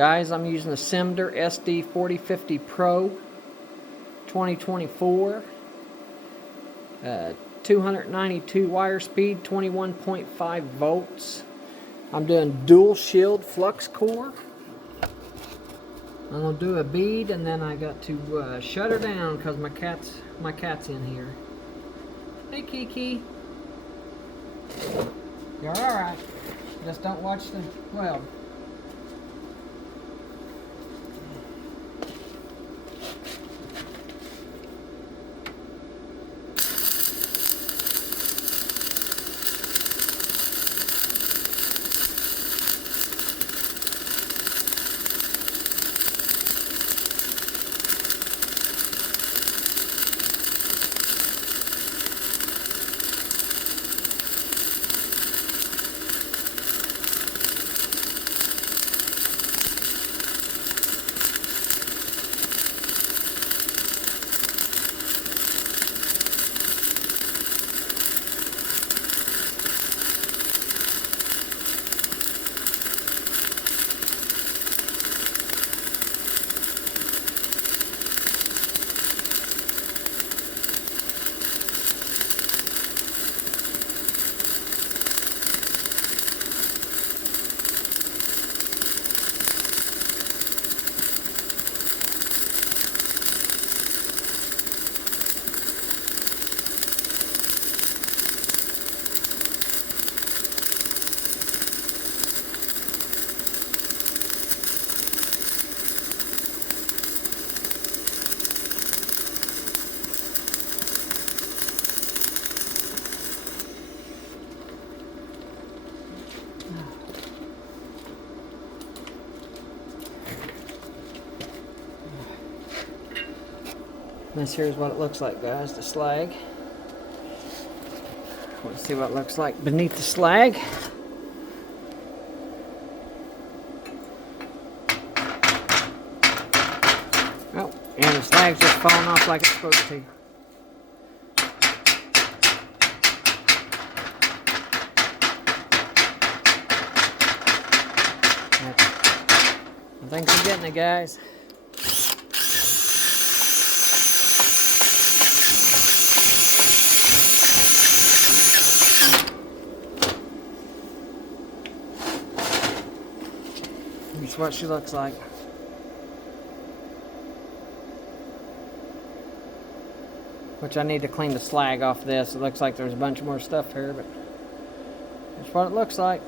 Guys, I'm using the Simder SD4050 Pro 2024. 292 wire speed, 21.5 volts. I'm doing dual shield flux core. I'm gonna do a bead, and then I got to shut her down because my cat's in here. Hey, Kiki. You're all right. Just don't watch the weld. This here's what it looks like, guys, the slag. Let's see what it looks like beneath the slag. Oh, and the slag's just falling off like it's supposed to. Thanks for getting it, guys. That's what she looks like. Which I need to clean the slag off this. It looks like there's a bunch more stuff here, but that's what it looks like.